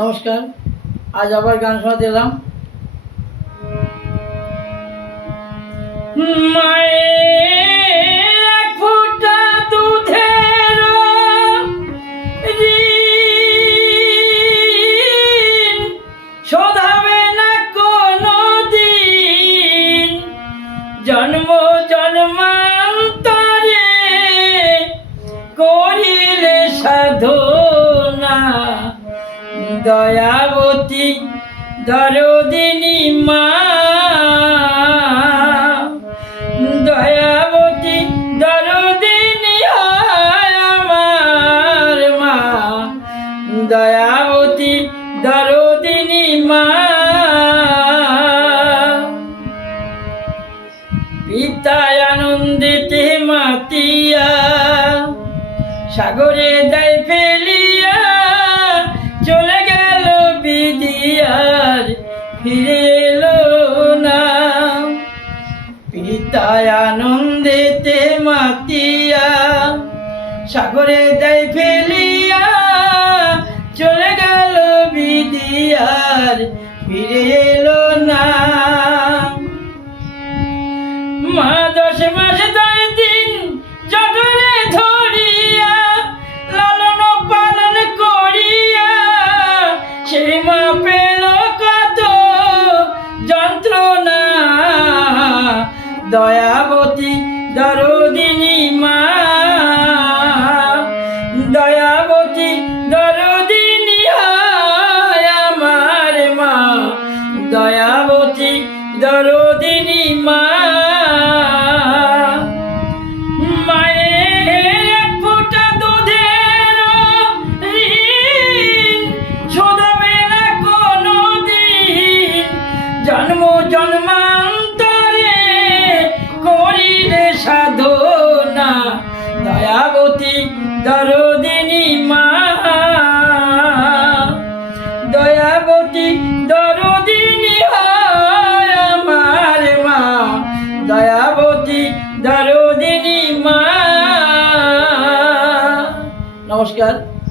নমস্কার আজ আবার গান শোনাতে এলাম। দয়াবতী দরদিনী মা দয়াবতী দরদিনী আমার মা। দয়াবতী দরদিনী মা পিতায় আনন্দিতে মাতিয়া, সাগরে দেয় ফিরে না পিতায় আনন্দেতে মাতিয়া সাগরে দেয় ফেলিয়া চলে গেল বিদিয়ার ফিরে দয়াবতী দরদিনী মা। দয়াবতী দরদিনী আমার মা। দয়াবতী দরদিনী মা। দিন জন্ম দয়াবতী দরদিনী মা। দয়াবতী দরদিনী হয় আমার মা। দয়াবতী দরদিনী মা। নমস্কার।